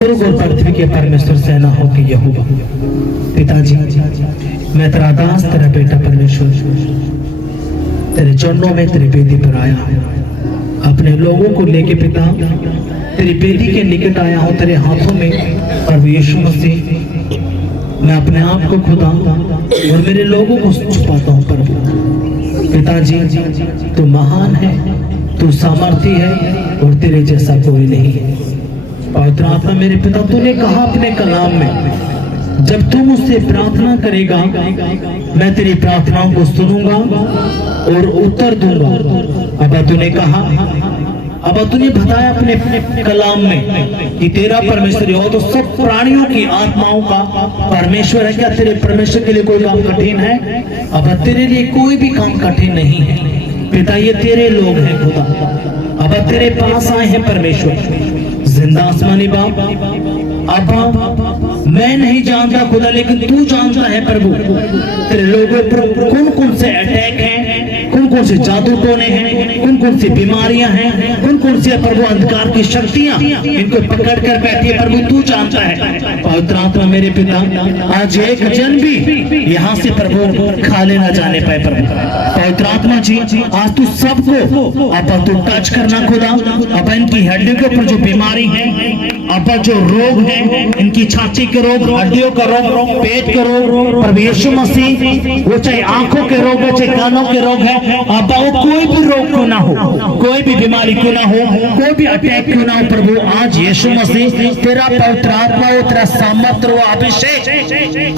स्वर्ग और पृथ्वी के परमेश्वर सेना हो कि यहोवा पिताजी, मैं तेरा दास तेरा बेटा परमेश्वर तेरे चरणों में तेरी बेदी पर आया हूं। अपने लोगों को लेके पिता तेरी बेदी के निकट आया हूं तेरे हाथों में। प्रभु यीशु मसीह, मैं अपने आप को खुदा और मेरे लोगों को छुपाता हूं। प्रभु पिताजी, तू महान है, तू सामर्थी है और तेरे जैसा कोई नहीं है। पवित्र आत्मा मेरे पिता, तूने कहा अपने कलाम में, जब तू मुझसे प्रार्थना करेगा मैं तेरी प्रार्थनाओं को सुनूंगा और उत्तर दूंगा। अब तूने कहा, अब तूने बताया अपने कलाम में कि तेरा परमेश्वर हो तो सब प्राणियों की आत्माओं का परमेश्वर है। क्या तेरे परमेश्वर के लिए कोई काम कठिन है? अब तेरे लिए कोई भी काम कठिन नहीं है पिता। ये तेरे लोग हैं खुदा, अब तेरे पास आए हैं परमेश्वर जिंदा आसमानी बाप। अब मैं नहीं जानता खुदा, लेकिन तू जानता है प्रभु तेरे लोगों पर कौन कौन से अटैक हैं, कौन कौन से जादू टोने हैं, कौन कौन सी बीमारियां हैं, कौन कौन से प्रभु अंधकार की शक्तियां इनको पकड़ कर बैठी है। प्रभु तू जानता है। पवित्र आत्मा मेरे पिता, आज एक जन भी यहाँ से प्रभु खाले ना जाने पाए। प्रभु पवित्र आत्मा जी, आज तू सबको अब तू टच करना खुदा। अब इनकी हड्डियों के ऊपर जो बीमारी है अब जो रोग है, इनकी छाती के रोग, हड्डियों का रोग, पेट के रोग, प्रभु यीशु मसीह, वो चाहे आंखों के रोग है, चाहे कानों के रोग है, अब वो कोई भी रोग क्यों ना हो, कोई भी बीमारी क्यों ना हो, कोई भी अटैक क्यों ना हो, प्रभु आज यीशु मसीह तेरा पवित्र आत्मा, तेरा सामर्थ्य, वो अभिषेक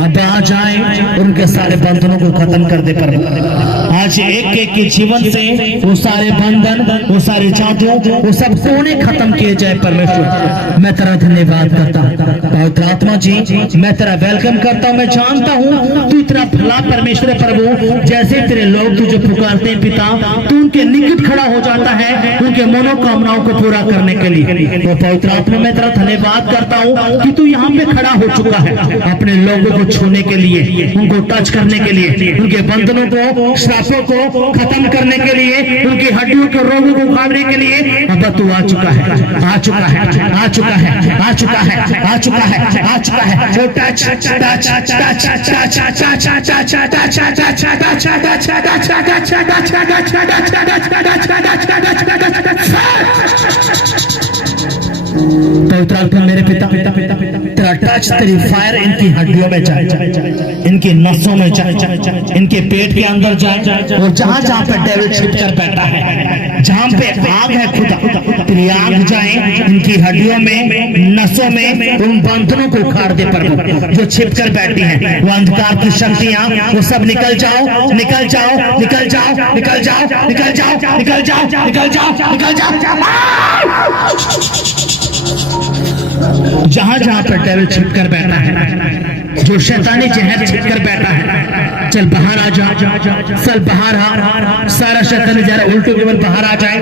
अब आ जाए, उनके सारे बंधनों को खत्म कर दे प्रभु। आज एक एक के जीवन से वो सारे बंधन, वो सारे जादू, वो सब सोने खत्म किए जाए परमेश्वर। मैं तेरा धन्यवाद करता हूँ पवित्र आत्मा जी, मैं तेरा वेलकम करता हूँ। मैं जानता हूँ तू तेरा भला परमेश्वर प्रभु, जैसे तेरे लोग तुझे पुकारते हैं पिता, तू उनके निकट खड़ा हो जाता है उनके मनोकामनाओं को पूरा करने के लिए। तो पवित्र आत्मा मैं तेरा धन्यवाद करता हूँ कि तू यहाँ पे खड़ा हो चुका है अपने लोगों को छूने के लिए, उनको टच करने के लिए, उनके बंधनों को, श्रापों को खत्म करने के लिए, उनकी हड्डियों के रोगों को उखाड़ने के लिए। अब तू आ चुका है, आ चुका है, आ चुका है, आ चुका है, आ चुका है, आ चुका है। वो touch touch touch touch touch touch touch touch पवित्र आत्मा मेरे पिता, तेरा टच, तेरी फायर इनकी हड्डियों में जाए, इनकी नसों में जाए, इनके पेट के अंदर जाए, और जहां जहां पे डेविड छिप कर बैठा है, जहां पे आग है खुदा, तेरी आग जाए इनकी हड्डियों में, नसों में, उन बंधनों को उखाड़ दे प्रभु जो छिप कर बैठी हैं। वो अंधकार की शक्तियां वो सब निकल जाओ, निकल जाओ, निकल जाओ, निकल जाओ, निकल जाओ, निकल जाओ, निकल जाओ, निकल जाओ। जहां जहां पर डेविल छिप कर बैठा है, जो शैतानी जहर छिप कर बैठा है, चल बाहर आ जा, चल बाहर आ, सारा शैतानी जहर उल्टो केवल बाहर आ जाए,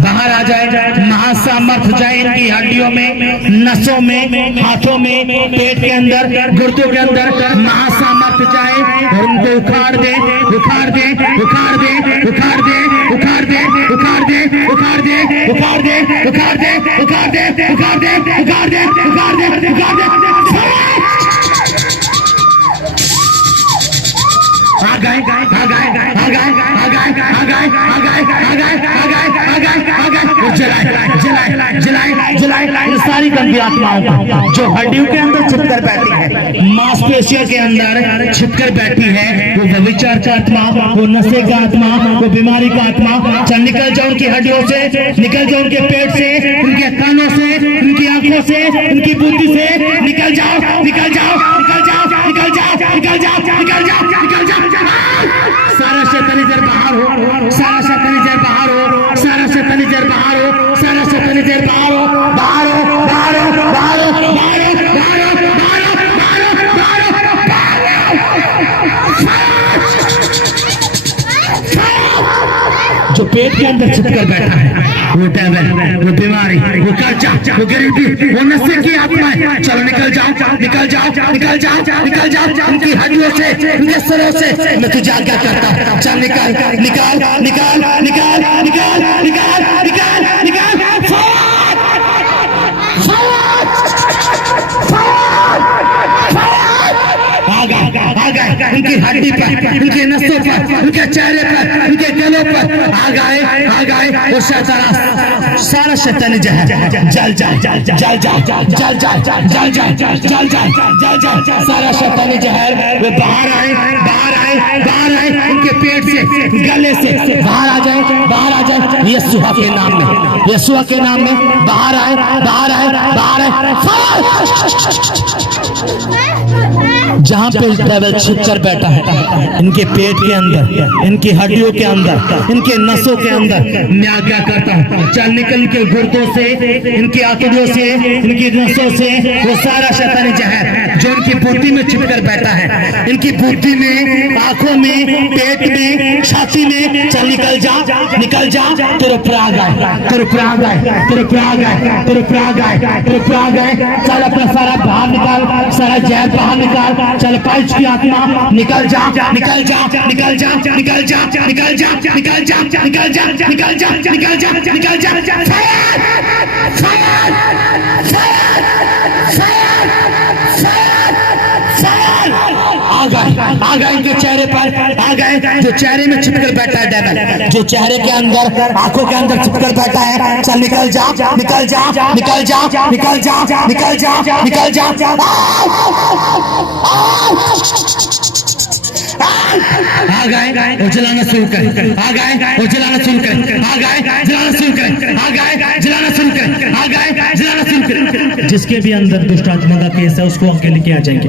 बाहर आ जाए, महासामर्थ जाए इनकी हड्डियों में, नसों में, हाथों में, पेट के अंदर, गुर्दों के अंदर महासामर्थ जाए और उनको उखाड़ दे, उखाड़ दे, उखाड़ दे, उखाड़ दे, उखाड़ दे, उखाड़ दे, उखाड़ दे, उखाड़ दे, उखाड़ दे, उखाड़ दे, उखाड़ दे, उखाड़ दे, उखाड़ दे, उखाड़ दे। आ गए, आ गए, आ गए, आ गए, आ गए, आ गए, आ गए, आ गए, आ गए, आ गए। जलाए, जलाए, जलाए, जलाए सारी गंदी आत्माओं को जो हड्डियों के अंदर छिपकर बैठी है, मांसपेशियों के अंदर छिपकर बैठी है, वो व्यभिचार का आत्मा, वो नशे का आत्मा, वो बीमारी का आत्मा, चल निकल जाओ उनकी हड्डियों से, निकल जाओ उनके पेट से, उनके कानों से, उनकी आंखों से, उनकी बुद्धि से, निकल जाओ, निकल जाओ, निकल जाओ, निकल जाओ, निकल जाओ, निकल जाओ, निकल जाओ। सारा शैतानी जहर बाहर हो, सारा शैतानी जहर बाहर हो, सारा शैतानी जहर बाहर हो, सारा शैतानी जहर बाहर हो, बाहर हो, बाहर हो, बाहर हो, बाहर हो, बाहर हो, बाहर हो, बाहर हो, बाहर हो। जो पेट के अंदर छिपकर बैठा है, वो डेविल, वो बीमारी, वो कर्जा, वो गरीबी, वो नशे की आत्मा है, चलो निकल जाओ, निकल जाओ, निकल जाओ, निकल जाओ उनकी हड्डियों से, उनके सरों से। मैं तुझे आज्ञा करता हूं, चल निकाल, निकाल, निकाल, निकाल, निकाल, निकाल, निकाल, निकाल। उनकी हड्डी पर, उनके नसों पर, उनके चेहरे पर, उनके गलों पर आ गए, आ गए। वो शैतान, सारा शैतानी जहर जल जाए, जल जाए, जल जाए, जल जाए, जल जाए, जल जाए, जल जाए। सारा शैतानी जहर वो बाहर आए, बाहर आए, बाहर आए, उनके पेट से, गले से बाहर आ जाए, बाहर आ जाए। यीशुआ के नाम में, यीशुआ के नाम में बाहर आए, बाहर आए, बाहर आए। जहां पे डेविल छिपकर बैठा है, इनके पेट के अंदर, इनकी हड्डियों के अंदर, इनके नसों के अंदर, मैं आज्ञा करता हूं, चल निकल के गुर्दों से, इनकी आंतड़ियों से, इनकी नसों से, वो सारा शैतानी जहर जो इनकी बुद्धि में छिपकर बैठा है, इनकी बुद्धि में, आंखों में, पेट में, छाती में, चल निकल जा, निकल जा। तेरे प्राग आए, तेरे प्राग आए, तेरे प्राग आए, तेरे प्राग आए, तेरे प्राग आए। चल अपना सारा बाहर निकाल, सारा जहर बाहर निकाल, चल पाइच की आत्मा निकल जा, निकल जा, निकल जा, निकल जा, निकल जा, निकल जा, निकल जा, निकल जा, निकल जा, निकल जा। Fire, fire, fire, fire, fire, fire. आ गए, आ गए इनके चेहरे पर, आ गए जो चेहरे में छिपकर बैठा है डेविल, जो चेहरे के अंदर, आंखों के अंदर छिपकर बैठा है। चल निकल जा, निकल जा, निकल जा, निकल जा, निकल जा, निकल जा। आ गए वो जलाना शुरू कर, आ गए वो जलाना शुरू कर, आ गए जलाना शुरू कर, आ गए जलाना शुरू कर, आ गए जलाना शुरू कर। जिसके भी अंदर दुष्ट आत्मा का केस है उसको आके लेके आ जाएंगे।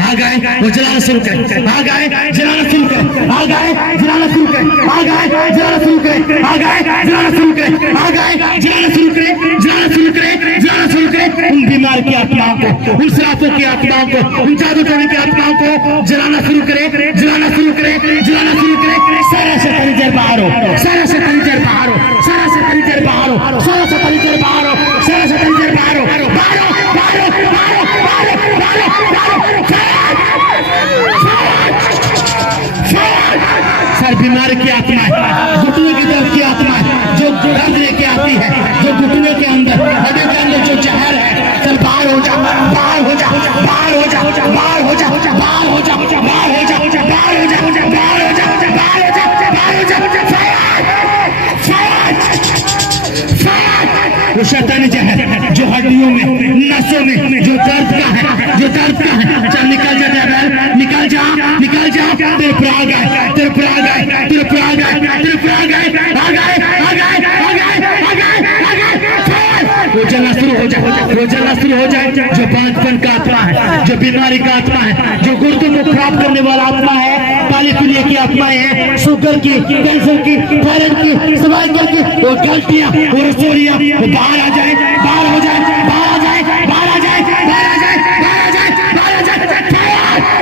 आ गए वो जलाना शुरू कर, आ गए जलाना शुरू कर, आ गए जलाना शुरू कर, आ गए जलाना शुरू कर, आ गए जलाना शुरू कर, आ गए जलाना शुरू कर, जलाना शुरू कर, जलाना शुरू कर। उन बीमार की आत्माओं को, उन श्रापों की आत्माओं को, उन जादू टोने की आत्माओं को जलाना शुरू करे, जलाना शुरू करे, जलाना शुरू करे। सारा शैतानी जड़ बाहर हो, सारा शैतानी जड़ बाहर हो, सारा शैतानी जड़ बाहर हो, सारा शैतानी जड़ बाहर हो, सारा शैतानी जड़ बाहर हो, बाहर हो, बाहर हो, बाहर हो, बाहर हो, बाहर हो, सर बीमार की आत्मा है, घुटने की दर्द की आत्मा है, जो दर्द लेके आती है, जो घुटने के अंदर, हड्डी के अंदर जो जहर है, सर बाहर हो जा, बाहर हो जा, बाहर हो जा, बाहर हो जा, बाहर हो जा, बाहर हो जा, बाहर हो जा, बाहर हो जा, बाहर हो जा, बाहर हो जा। वो शैतानी जहर जो हड्डियों में, नसों में जो दर्द का है, जो दर्द का है, चल निकल जा डेविल, निकल जा, निकल जा। तेरे पर आ गए, तेरे पर आ गए, तेरे पर आ गए, तेरे पर आ गए, आ गए, आ गए, आ गए, आ गए, आ गए। वो जलना शुरू हो जाए, वो जलना शुरू हो जाए। जो बांझपन का आत्मा है, जो बीमारी का आत्मा है, जो गुर्दों को खराब करने वाला आत्मा है, पालीपुलिया की आत्माएं हैं, शुगर की, कैंसर की, थायराइड की, सर्वाइकल की, वो गलतियां, वो रसोलियां, वो बाहर आ जाए, बाहर हो जाए, बाहर आ जाए, बाहर आ जाए, बाहर आ जाए, बाहर आ जाए, बाहर आ जाए।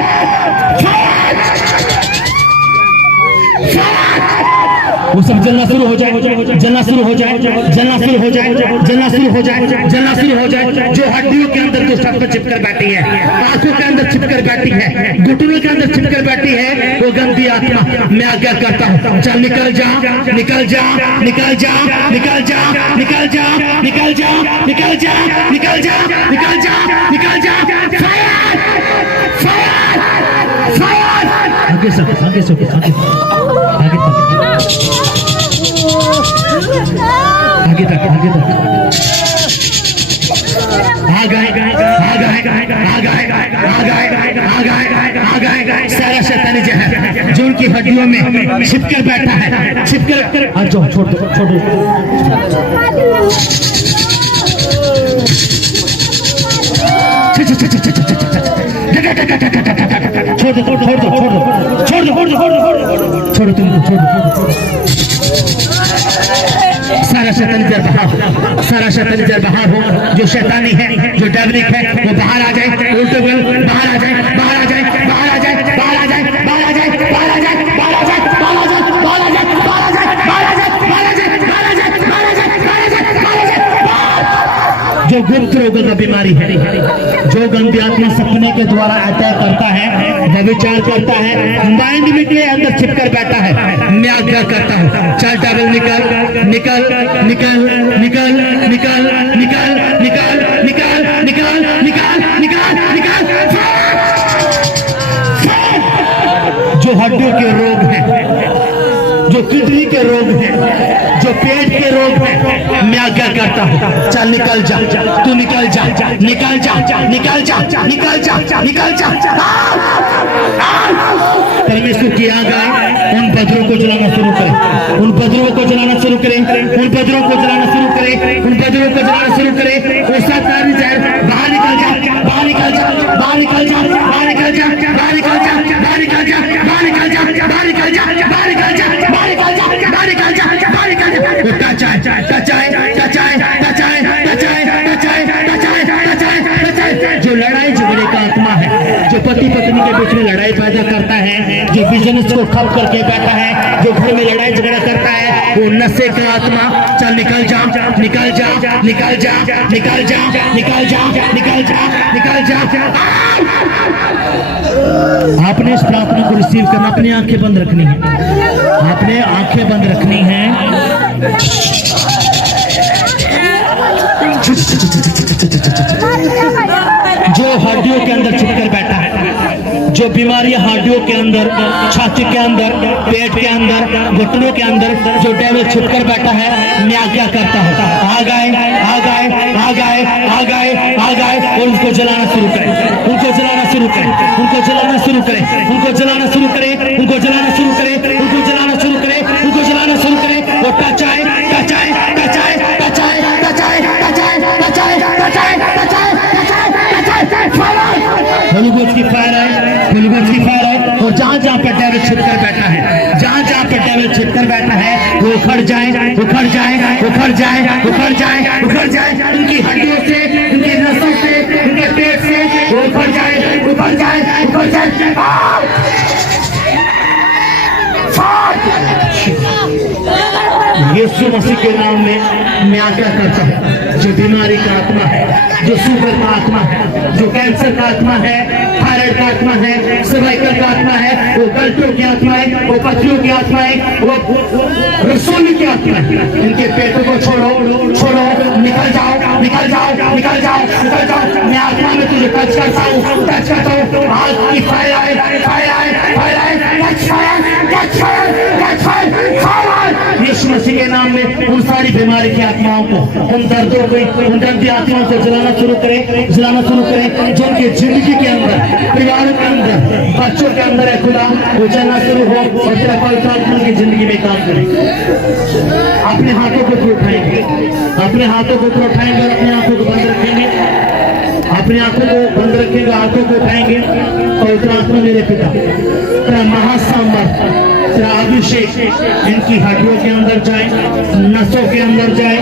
वो सब जलना शुरू हो जाए, जलना शुरू हो जाए, जलना शुरू हो जाए, जलना शुरू हो जाए, जलना शुरू हो जाए। जो हड्डियों के अंदर दुष्ट आत्मा छिपकर बैठी है, आंखों के अंदर छिपकर बैठी है, घुटनों के अंदर छिपकर बैठी है, वो गंदी आत्मा मैं आज्ञा करता हूँ, चल निकल जा, निकल जा, निकल जा, निकल जा, निकल जा, निकल जा, निकल जा, निकल जा, निकल जा, निकल जा। Fire, fire, fire. आगे सब, आगे सब, आगे, आगे तक, आगे तक, आगे तक। आ गए, आ गए, आ गए, आ गए, आ गए। सारा शैतानी जहर जो उनकी हड्डियों में छिपकर बैठा है, छिपकर, आ जाओ, छोड़ दो, छोड़ दो। छोड़ दो, छोड़ दो, छोड़ दो, छोड़ दो, छोड़ दो, छोड़ दो, छोड़ दो, तुमको छोड़ दो। सारा शैतानी जड़ बाहर हो, सारा शैतानी जड़ बाहर हो, जो शैतानी है, जो डेविलिक है, वो बाहर आ जाए, उल्टे बोल, बाहर आ जाए, बाहर आ जाए, बाहर आ जाए, बाहर आ जाए, बाहर आ जाए, बाहर आ जाए, बाहर आ जाए, बाहर आ जाए, बाहर आ जाए, बाहर आ जाए, बाहर आ जाए, बाहर आ जाए, बाहर आ जाए, बाहर आ जाए, बाहर आ जाए, बाहर आ जाए। जो गुप्त रोगों का बीमारी है, जो गंदी आत्मा सपने के द्वारा अटैक करता है, व्यभिचार करता है, माइंड में के अंदर छिपकर बैठा है, मैं आज्ञा करता हूँ, चल डेविल निकल, निकल, निकल, निकल, निकल, निकल, निकल, निकल, निकल, निकल, निकल, निकल। जो हड्डियों के रोग हैं, जो किडनी के रोग हैं, जो पेट के रोग हैं, मैं आज्ञा करता हूँ, चल निकल जा, तू निकल जा, निकल जा, निकल जा, निकल जा, निकल जा। परमेश्वर की आज्ञा, उन बदरों को जलाना शुरू करें, उन बदरों को जलाना शुरू करें, उन बदरों को जलाना शुरू करें, उन बदरों को जलाना शुरू करें। वो शैतानी जहर बाहर निकल जा, बाहर निकल जा, बाहर निकल जा, बाहर निकल जा, बाहर निकल जा, बाहर निकल जा, बाहर निकल जा, बाहर निकल जा, बाहर निकल जा, बाहर निकल जा, बाहर निकल जा, बाहर निकल जा। वो टचाए, टचाए, टचाए, टचाए, टचाए, टचाए, टचाए, टचाए, टचाए। जो लड़ाई झगड़े का आत्मा है, जो पति पत्नी के बीच में लड़ाई पैदा करता है, जो बिजनेस को ठप करके बैठा है, जो घर में लड़ाई झगड़ा करता है, वो नशे का आत्मा, चल निकल जा, निकल जा, निकल जा, निकल जा, निकल जा, निकल जा, निकल जा। आपने इस प्रार्थना को रिसीव करना, अपनी आंखें बंद रखनी है, आपने आंखें बंद रखनी है। जो हड्डियों के अंदर छिपकर बैठा है, जो बीमारियां हड्डियों के अंदर, छाती के अंदर, पेट के अंदर, घुटनों के अंदर जो डेविल छिपकर बैठा है, मैं आज्ञा करता हूँ, आ गए, आ गए, आ गए, आ गए, आ गए, और उनको जलाना शुरू करें, उनको जलाना शुरू करें, उनको जलाना शुरू करें, उनको जलाना शुरू करें, उनको जलाना शुरू करें, उनको जलाना शुरू करें, उनको जलाना शुरू करें। वो टच आए, टच आए, टच आए, टच आए, टच आए, टच आए, टच आए, टच आए, टच आए, टच आए, फायर आए, होली गोस्ट की फायर आए, होली गोस्ट की फायर आए। और जहां जहां पर डेविल छिपकर बैठा है, जहां जहां पर डेविल छिपकर बैठा है, वो उखड़ जाए, उखड़ जाए, उखड़ जाए, उखड़ जाए, उखड़ जाए, उनकी हड्डियों से, उनकी नसों से, उनके पेट से वो उखड़ जाए, उखड़ जाए, उखड़ जाए। यीशु मसीह के नाम में मैं आज्ञा करता हूँ, जो बीमारी का आत्मा है, जो शुगर का आत्मा है, जो कैंसर का आत्मा है, थायराइड का आत्मा है, सर्वाइकल का आत्मा है, वो गलतियों की आत्मा है, वो पथरियों की आत्मा है, वो रसोली की आत्मा है, इनके पेटों को छोड़ो, छोड़ो, निकल जाओ, निकल जाओ, निकल जाओ, निकल जाओ। मैं आत्मा में तुझे टच करता हूँ, टच करता हूँ। आज की फायर आए, फायर आए, फायर आए, touch fire, touch fire, touch fire, fire आए। यीशु मसीह के नाम में उन सारी बीमारी की आत्माओं को, उन दर्दों को, उन दर्दी आत्माओं को जलाना शुरू करें, जलाना शुरू करें, जो उनकी जिंदगी के अंदर, परिवारों के अंदर, बच्चों के अंदर है खुदा, वो जलना शुरू हो और तेरा पवित्र आत्मा की जिंदगी में काम करे। अपने हाथों को ऊपर उठाएंगे, अपने हाथों को ऊपर उठाएंगे और अपने आंखों को बंद रखेंगे, अपने आंखों को बंद रखेंगे, हाथों को उठाएंगे। पवित्र आत्मा मेरे पिता, तेरा महासामर्थ, तेरा अभिषेक इनकी हड्डियों के अंदर जाए, नसों के अंदर जाए,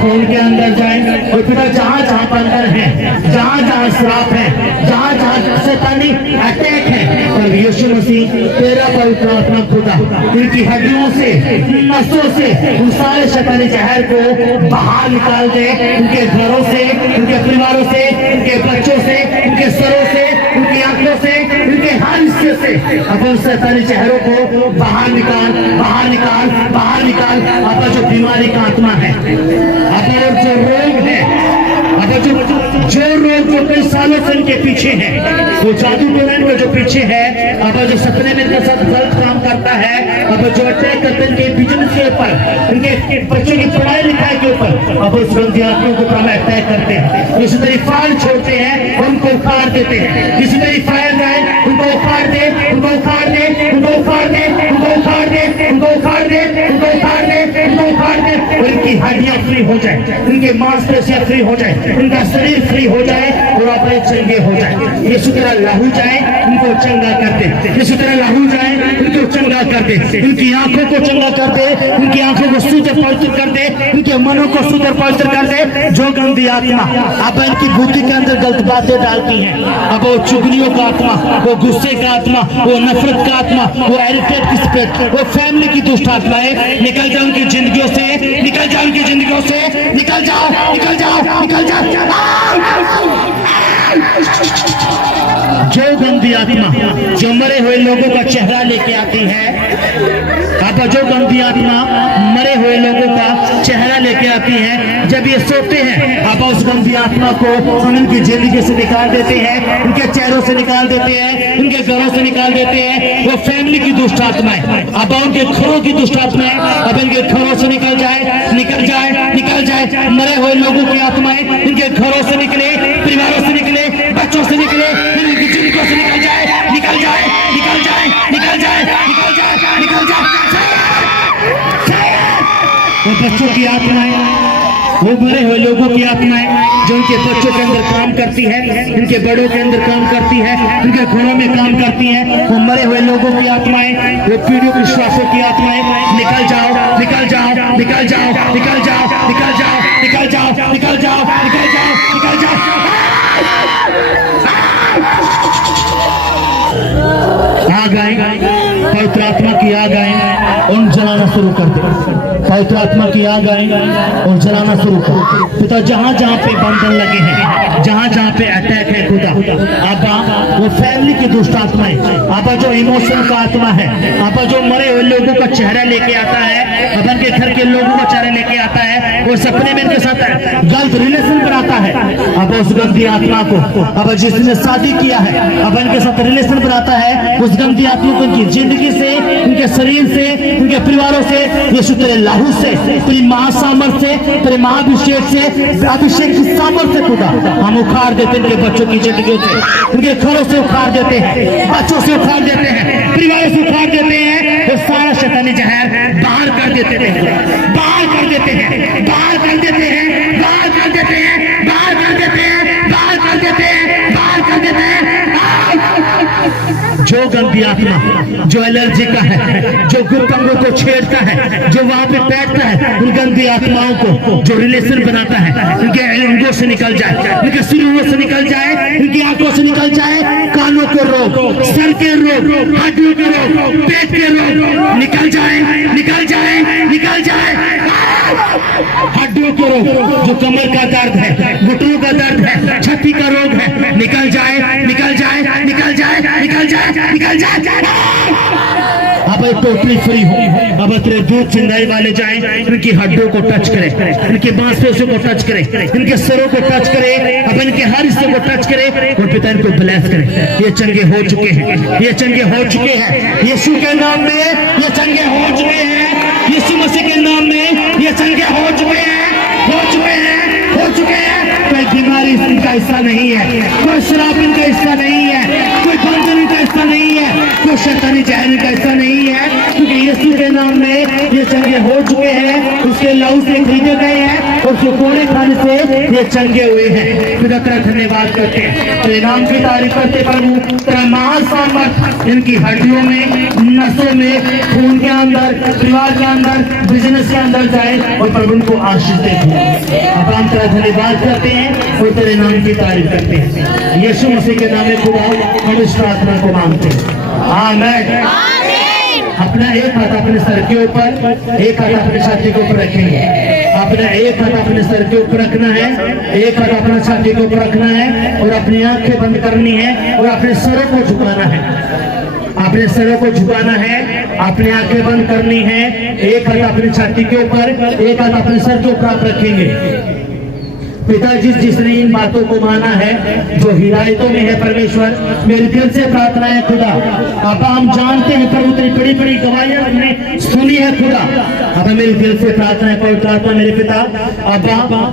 खून के अंदर जाए। और पिता जहां जहां बंधन है, जहां जहां श्राप है, जहां जहां शैतानी अटैक है, और यीशु मसीह तेरा पवित्र आत्मा खुदा इनकी हड्डियों से, नसों से उन सारे शैतानी जहर को बाहर निकाल दे, उनके घरों से, उनके परिवारों से, उनके बच्चों से, उनके सरों से, उनकी आंखों से, उनके हर हिस्से से अपन शैतानी चेहरों को बाहर निकाल, बाहर निकाल, बाहर निकाल। अब जो बीमारी का आत्मा है, अब जो रोग है, अब जो रोग जो कई सालों से इनके पीछे है, वो जादू टोना के जो पीछे है, अब जो सपने में इनके साथ गलत काम करता है, अब जो अटैक करते हैं इनके बिजनेस के ऊपर, इनके बच्चों की पढ़ाई लिखाई के ऊपर, अब उस गंदी आत्माओं को काम अटैक करते हैं। इसी तरह फायर छोड़ते हैं, उनको उखाड़ देते हैं। इसी तरह फायर जाए, उनको उखाड़ दे, उनको उखाड़ दे, उनको उखाड़ दे, उनको उखाड़ दे, उनको उखाड़ दे, उनको उखाड़ दे, उनको उखाड़ दे। उनकी हड्डियां फ्री हो जाए, उनके मांसपेशियां फ्री हो जाए, उनका शरीर फ्री हो जाए और अपने चंगे हो जाए। यीशु तेरा लहू जाए, उनको चंगा कर दे। यीशु तेरा लहू जाए, उनको चंगा कर दे। उनकी आंखों को चंगा कर दे, उनकी आंखों को शुद्ध पवित्र कर दे, उनके मनों को शुद्ध पवित्र कर दे। जो गंदी आत्मा अब इनकी बुद्धि के अंदर गलत बातें डालती हैं, अब वो चुगलियों का आत्मा, वो गुस्से का आत्मा, वो नफरत का आत्मा, वो इरिटेट की स्पिरिट, वो फैमिली की दुष्ट आत्माएं, निकल जाओ उनकी जिंदगियों से, निकल जाओ उनकी जिंदगियों से, निकल जाओ, निकल जाओ, निकल जाओ। जो गंदी आत्मा जो मरे हुए लोगों का चेहरा लेके आती है, अब जो गंदी आत्मा मरे हुए लोगों का चेहरा लेके आती है, जब ये सोते हैं, अब उस गंदी आत्मा को हम इनकी जिंदगी से निकाल देते हैं, उनके चेहरों से निकाल देते हैं, उनके घरों से निकाल देते हैं। वो फैमिली की दुष्ट आत्माएं, अब उनके घरों की दुष्ट आत्माएं अब इनके घरों से निकल जाए, निकल जाए, निकल जाए। मरे हुए लोगों की आत्माएं इनके घरों से निकले, परिवारों से निकले, बच्चों से निकले, इनकी जिंदगियों से निकल जाए, निकल जाए, निकल जाए, निकल जाए, निकल जाए, निकल जाए। वो बच्चों की आत्माएं, वो मरे हुए लोगों की आत्माएं जो उनके बच्चों के अंदर काम करती है, इनके बड़ों के अंदर काम करती है, इनके घरों में काम करती है, वो मरे हुए लोगों की आत्माएं, वो पीढ़ियों की श्वासों की आत्माएं, निकल जाओ, निकल जाओ, निकल जाओ, निकल जाओ, निकल जाओ, निकल जाओ, निकल जाओ, निकल जाओ, निकल जाओ। आग आए, पवित्र आत्मा की आग आए, उन जलाना शुरू कर दे। पवित्र आत्मा की आग आए और जलाना शुरू कर। पिता जहां जहां पे बंधन लगे हैं, जहां जहां पे अटैक है खुदा, आबा वो फैमिली की दुष्ट आत्माएं, आपा जो इमोशन का आत्मा है, आपा जो मरे हुए लोगों का चेहरा लेके आता है, अपन के घर के लोगों का चेहरा लेके आता है और सपने में इनके साथ गलत रिलेशन बनाता है। अब उस गंदी आत्मा को, अब जिसने शादी किया है, अब इनके साथ रिलेशन बनाता है, उस गंदी आत्मा को उनकी जिंदगी से, उनके शरीर से, उनके परिवारों से, यीशु तेरे लहू से, तेरी महासामर्थ से, तेरे महाअभिषेक से, अभिषेक की सामर्थ से खुदा हम उखाड़ देते हैं। इनके बच्चों की जिंदगियों से, उनके घरों से उखाड़ देते हैं, बच्चों से उखाड़ देते हैं, परिवारों से उखाड़ देते हैं, वो सारा शैतानी जहर बाहर कर देते हैं, बाहर कर देते हैं, बाहर कर देते हैं, बाहर कर देते हैं, बाहर कर देते हैं, बाहर कर देते हैं, बाहर कर देते हैं। जो गंदी आत्मा, जो एलर्जी का है, जो गुप्त अंगों को छेड़ता है, जो वहां पे बैठता है, उन गंदी आत्माओं को जो रिलेशन बनाता है, उनके अंगों से निकल जाए, उनके सिरों से निकल जाए, उनकी आंखों से निकल जाए, कानों के रोग, सर के रोग, हड्डियों के रोग, पेट के रोग निकल जाए, निकल जाए, निकल जाए। हड्डियों के रोग, जो कमर का दर्द है, घुटनों का दर्द है, छाती का रोग है, निकल जाए, निकल जाए, निकल जाए, निकल जाए, निकल जाए। अब टोटली फ्री हो। अब तेरे दूध चिंगाई वाले जाएं, इनकी हड्डियों को टच करें, इनके मांसपेशियों को टच करें, इनके सरों को टच करें, अब इनके हर हिस्से को टच करें और पिता इनको ब्लेस करें। ये चंगे हो चुके हैं, ये चंगे हो चुके हैं, यीशु के नाम में ये चंगे हो चुके हैं, यीशु मसीह के नाम में ये चंगे हो चुके हैं, हो चुके हैं, हो चुके हैं। कोई बीमारी इनका हिस्सा नहीं है, कोई शराब इनका हिस्सा नहीं है, कोई बंधन का हिस्सा नहीं है, कोई शैतानी जहर का हिस्सा नहीं है, क्योंकि यीशु के नाम में ये चंगे हो चुके हैं, उसके लहू से खरीदे गए हैं और सुकोड़े खाने से ये चंगे हुए हैं। खुदा तेरा धन्यवाद करते हैं, तेरे नाम की तारीफ करते प्रभु। तेरा महान सामर्थ इनकी हड्डियों में, नसों में, खून के अंदर, परिवार के अंदर, बिजनेस के अंदर जाए और प्रभु उनको आशीष देते। अब हम तेरा धन्यवाद करते हैं और तेरे नाम की तारीफ करते हैं। यीशु मसीह के नाम में खुदा हम इस प्रार्थना को मांगते हैं, आमीन। अपना एक हाथ अपने सर के ऊपर, एक हाथ अपने छाती के ऊपर रखेंगे। अपना एक हाथ अपने सर के ऊपर रखना है, एक हाथ अपना छाती के ऊपर रखना है और अपनी आंखें बंद करनी है और अपने सरों को झुकाना है, अपने सरों को झुकाना है, अपनी आंखें बंद करनी है। एक हाथ अपनी छाती के ऊपर, एक हाथ अपने सर के ऊपर आप रखेंगे। पिताजी जिसने इन बातों को माना है, जो हिदायतों में है परमेश्वर, मेरे दिल से प्रार्थना है खुदा, अब हम जानते हैं प्रभु तेरी बड़ी बड़ी गवाहियां हमने सुनी है खुदा। अब मेरे दिल से प्रार्थना है पवित्र आत्मा मेरे पिता, अब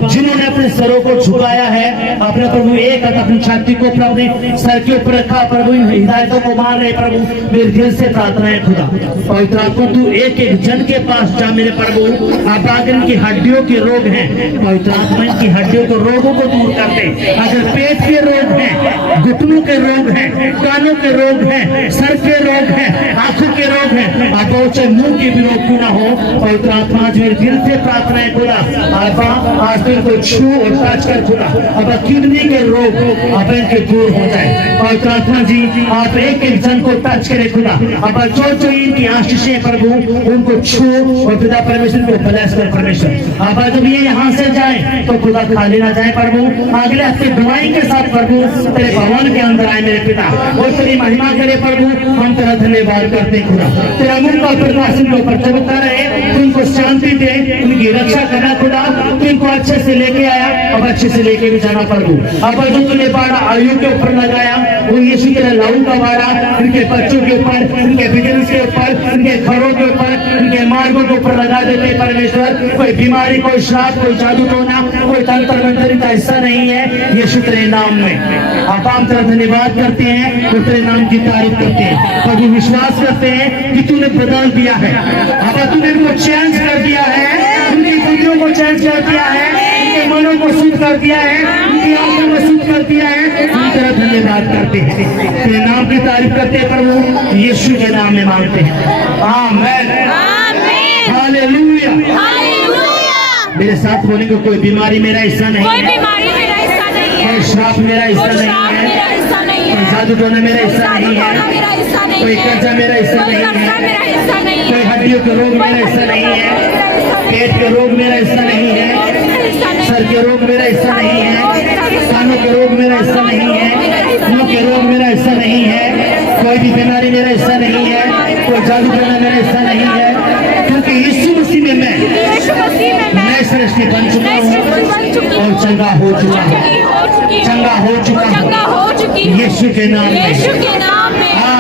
जिन्होंने अपने सरों को झुकाया है, अपने प्रभु एक हाथ अपनी छाती को अपने सर के ऊपर रखा, प्रभु इन हिदायतों को मान रहे प्रभु, मेरे दिल से प्रार्थना है खुदा। पवित्र आत्मा तू एक एक जन के पास जा मेरे प्रभु, अब आगे इनकी हड्डियों के रोग हैं, पवित्र आत्मा इनकी हड्डियों तो रोगों को दूर कर दे। अगर पेट के रोग हैं, घुटनों के रोग हैं, कानों के रोग हैं, सर के रोग हैं, आंखों के रोग हैं, आप चाहे मुंह के भी रोग क्यों ना हो, पवित्र आत्मा आज मेरे दिल से प्रार्थना है खुदा, आप आज दिल को छू और टच कर खुदा, अब किडनी के रोग अब इनके दूर हो जाए। पवित्र आत्मा जी आप एक एक जन को टच करें खुदा, अब जो इनकी आशीषें प्रभु उनको छू और पिता परमेश्वर को ब्लेस कर परमेश्वर। अब जब ये यहाँ से जाए तो खुदा खाली ना जाए प्रभु, अगले हफ्ते दवाई के साथ प्रभु तेरे भवन के अंदर आए मेरे पिता और तेरी महिमा करे प्रभु। हम तेरा धन्यवाद करते खुदा, तेरा मुख का प्रकाश इनके ऊपर चमकता रहे, तुमको शांति दे, उनकी रक्षा करना खुदा, तुमको अच्छे से लेके आया अब अच्छे से लेके भी जाना प्रभु। अब जो तूने बाड़ा आयु के ऊपर लगाया वो यीशु तेरा लहू का बाड़ा इनके बच्चों के ऊपर, इनके बिजनेस के ऊपर, इनके घरों के ऊपर, इनके मार्गों के ऊपर लगा देते परमेश्वर। कोई बीमारी, कोई श्राप, कोई जादू टोना, कोई तंत्र मंत्र का हिस्सा नहीं है यीशु तेरे नाम में। आप हम तेरा धन्यवाद करते हैं और तेरे नाम की तारीफ करते हैं प्रभु, विश्वास करते हैं कि तूने बदल दिया है, अब तूने उनको चेंज कर दिया है, उनकी बुद्धियों को चेंज कर दिया है, उनके मनों को शुद्ध कर दिया है, उनकी आंखों को शुद्ध कर दिया है। हम तेरा धन्यवाद करते हैं, तेरे नाम की तारीफ करते हैं प्रभु, यीशु के नाम में मांगते हैं, आमीन, हालेलुया। मेरे साथ बोले को कोई बीमारी मेरा हिस्सा नहीं है, कोई श्राप मेरा हिस्सा नहीं है, कोई जादू टोना मेरा हिस्सा नहीं है, कोई कर्जा मेरा हिस्सा नहीं है, कोई हड्डियों के रोग मेरा हिस्सा नहीं है, पेट के रोग मेरा हिस्सा नहीं है, सर के रोग मेरा हिस्सा नहीं है, कानों के रोग मेरा हिस्सा नहीं है, मुंह के रोग मेरा हिस्सा नहीं जादू करना मेरा हिस्सा नहीं है, क्योंकि यीशु मसीह में मैं सृष्टि बन चुका हूँ और चंगा हो चुका हूँ, चंगा हो चुका हूँ यीशु के नाम में।